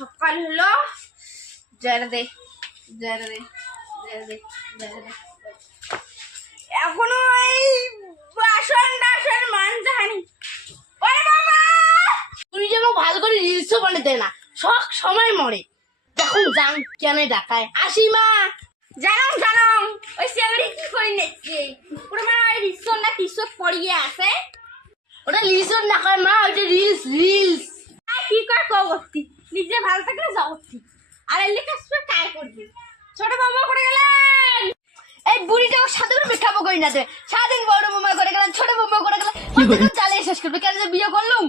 সকাল হলো, এখনো এই বাসন টাসন মানতে হয়নি। ওরে বাবা, তুমি যেন ভালো করে রিলসও বানাতে না, সব সময় মরে। দেখুন জান কেন ডাকায় আসি মা। জানাম ওই সেগুলি কি করে নিচ্ছে ওরে মা, ওই রিসন না কিসব পড়িয়ে আছে। ওটা রিলসও না করে মা, ওটা রিলস। কি করে করতি, নিজে ভালো থাকলে জগৎ, আর এলে কাজ করে কাজ করবি। ছোট মামা করে গেলেন, এই বুড়িটাও সাথে করে মেকআপও করি না, সারাদিন বড় মামা করে গেলেন, ছোট মামা করে গেলেন, চালিয়ে শেষ করবে। কেন যে বিয়ে করলুম?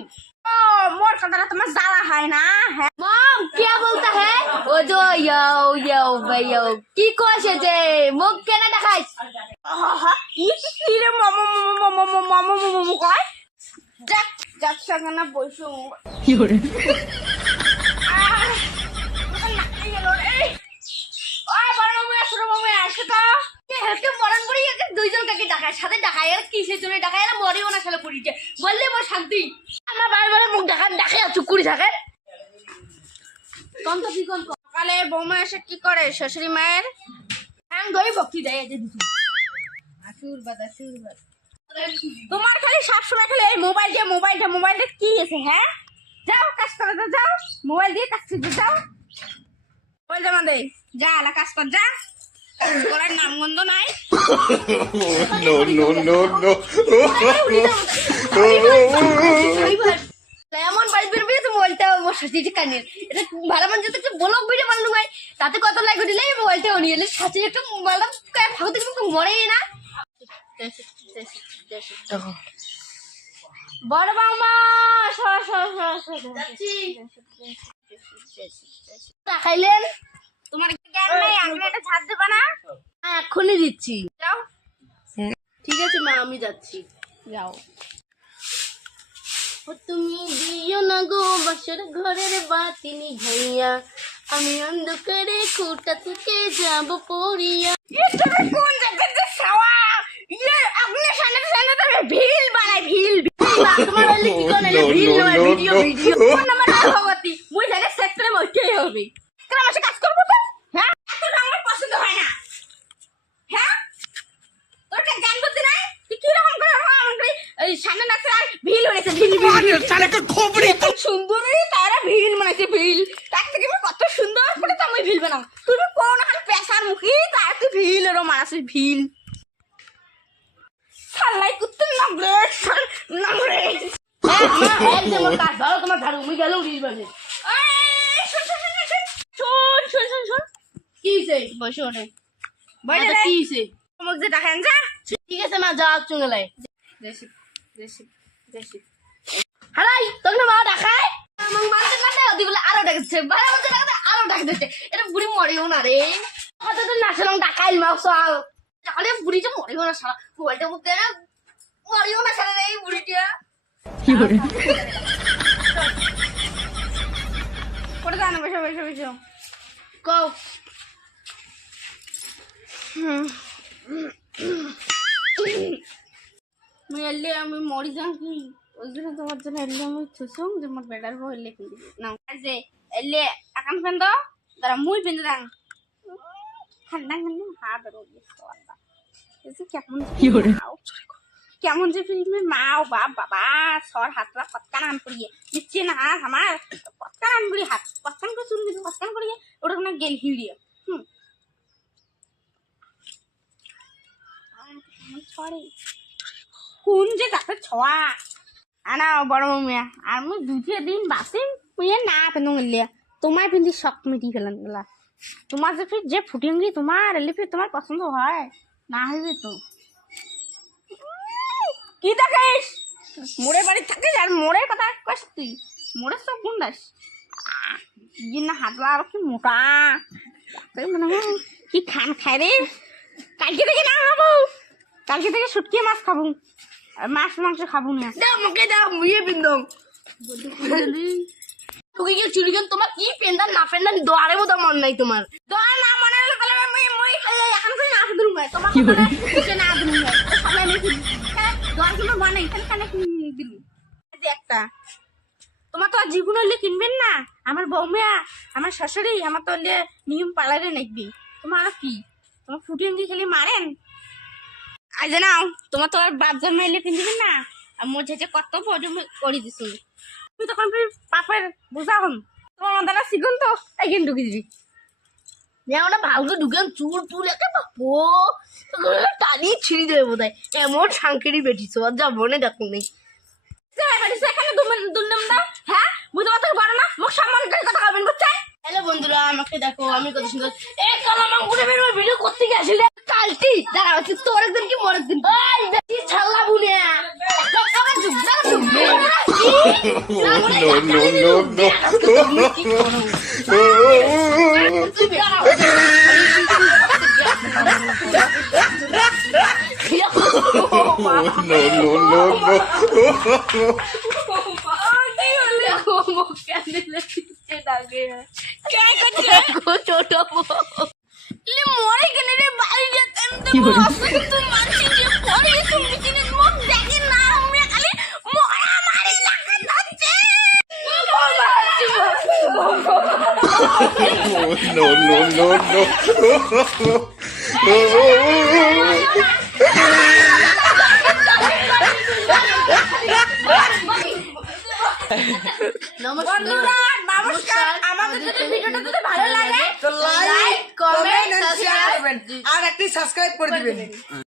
ও মোর কথাটা তোমার জ্বালা হয় না? হ্যাঁ মম क्या बोलता है वो जो यो भैया কি কইছে যে মুখ কেন দেখাইছ? কি রে মামা কয় যাক সঙ্গে না বসো কি করে দুইজন কাকে ডাকায়, সাথে ডাকায় আর কিসের জন্য ডাকায়? আর মরেও না শালা পুরিতে, বললে মোর শান্তি। আমার বারবার মুখ ডাকে আর চুপ করে থাকে। কন্ত কি কোন সকালে বৌমা এসে কি করে শ্বশুরি মায়ের হ্যাঁ ধরে বক্তি দেয় যে দিদি আশীর্বাদ। তোমার খালি সবসময় খালি এই মোবাইলটা কি আছে? হ্যাঁ যাও কাজ করে তো, যাও মোবাইল দিয়ে কাজ করতে যাও। মোবাইল জমা দে, যা আলা কাজ কর, যা করার নাম গন্ধ নাই। এমন বাড়ি বেরোবে তো মোবাইলটা সাথে কানের এটা ভালো মানুষ যদি ব্লগ ভিডিও বানানো হয় তাতে কত লাইক দিলে মোবাইলটাও নিয়ে এলে সাথে একটা মোবাইল ফাঁকা থেকে তো মরেই না। বড় মামা খাইলেন? তোমার জ্ঞান নেই, আমি একটা ঝাড় দেবা না? এখনই দিচ্ছি, যাও। ঠিক আছে মা আমি যাচ্ছি। যাও। ও তুমি দিও না গো বাসর ঘরের বাতি নিভাইয়া, আমি অন্ধকারে খুঁটা থেকে যাব পড়িয়া। কোন জায়গাতে খাওয়া ইয়ে আপনি সামনে তো ভিল বানাই, ভিল তোমার হলে কি করে ভিডিও নাম্বার ভগবতী মুই জায়গা সেট করে বসতেই হবে। কেন আমার কাজ করবো তো? হ্যাঁ এখন আমার পছন্দ হয় না। হ্যাঁ তোর একটা জ্ঞান বুদ্ধি নাই, তুই কি রকম করে আমাকে এই সামনে নাচে আর ভিল বানাইছে, ভিল সুন্দর তারা ভিল বানাইছে, ভিল তার থেকে কত সুন্দর করে তো আমি ভিল বানাও। তুমি কোন পেশার মুখী তার তুই ভিল এরও মানাসি, ভিল সালাই কুত্তে নামরে তোমার ধারু আমি গেল রিল বাজে। শোন কি হয়েছে? বসে ওঠে কি হয়েছে? তোমাকে যে দেখেন যা। ঠিক আছে মা যা চলে লাই। দেশি হারাই তোকে মা দেখায় আমার মাঝে মাঝে ওদি বলে আরো ডাকছে, বারে মধ্যে ডাকতে আরো ডাক দিচ্ছে। এটা বুড়ি মরেও না রে, কত তো নাচলাম ডাকাইল মা সব তাহলে বুড়ি যে মরেও না সারা মোবাইলটা মধ্যে মরেও না সারা রে বুড়িটা। কি করে করে জানো? বসে কও আমি মরি যান কি ওই জন্য তোমার জন্য এলে আমি থুসুম যে মোর বেটার বউ এলে কিনতে না যে এলে আকান ফেন্দ তারা মুই ফেন্দ দাং ঠান্ডা হাত রোগে সওয়ালা এসে কেমন যে ফিল্মে মাও বাবা সর হাতরা পতকান আন পড়িয়ে নিচে না আমার পতকান আন পড়িয়ে হাত পতকান করে চুরি দিতে পতকান করিয়ে ওটা কোনো গেল হিড়িয়ে ছড়ে কোন যে গাছে ছোয়া আনা বড় মিয়া আর মুই দুধে দিন বাসিন মুই না পেন্দং এলিয়া তোমার পিন্দি শখ মিটি ফেলান গেলা। তোমার যে ফুটিঙ্গি তোমার এলে ফির তোমার পছন্দ হয় না হইবে তো কি দেখিস? মোড়ে বাড়ি থাকিস আর মোড়ের কথা কস তুই? মোড়ের সব গুন্ডাস না হাতলা আর কি মোটা মনে হয় কি খান খাই রে। কালকে থেকে না খাবো, কালকে থেকে শুটকি মাছ খাবো, মাছ মাংস খাবো না। দাও মুখে দাও মুয়ে বিন্দং তুই কি চুরি কেন? তোমার কি পেন্দান না পেন্দান দোয়ারে মতো মন নাই তোমার। দোয়া না মনে হলে বলে মই এখন করে না দিলু ভাই তোমার কথা না দিলু ভাই সবাই নেই দোয়া কি বানাই এখানে কানে দিলু যে একটা তোমার তো আর জীবন হলে কিনবেন না, আমার বৌমা আমার শাশুড়ি আমার তো হলে নিয়ম পালারে নাকবি, তোমার আর কি তোমার ফুটিয়ে দিয়ে খালি মারেন। আজ নাও তোমার তো আর বাপ জন্মাইলে কিনবেন না, আর মোর যে কর্তব্য করে দিছো তুমি তখন পাপের বোঝা হন, তোমার মাদারা শিখুন তো একদিন ঢুকে দিবি। ওটা ভালকে ঢুকেন চুল টুল একে বাপো টানি ছিঁড়ি দেবে বোধ হয়, এমন সাংকেরি বেটিছো আর যা মনে দেখো নেই। হ্যাঁ বুঝতে পারতে পারো না, মুখ সম্মান করে কথা বলবেন বুঝছেন। হ্যালো বন্ধুরা, আমাকে দেখো আমি কত সুন্দর এই কালামাঙ্গুরে বের ভিডিও করতে গেছিলে কালটি দাঁড়া হচ্ছে তোর একদিন কি মোর একদিন এই বেশি ছাল্লা বুনে ছোট মরে গেলে রে বাড়ি যেতেন তো তুই মানছি যে পরে তুমি জিনিস মুখ দেখি না আমি খালি মরা মারি লাগা যাচ্ছে। No, no, no, বন্ধুরা নমস্কার, আমাদের যদি ভিডিওটা যদি ভালো লাগে তো like comment, comment share subscribe করবেন আর একটি সাবস্ক্রাইব করে দিবেন।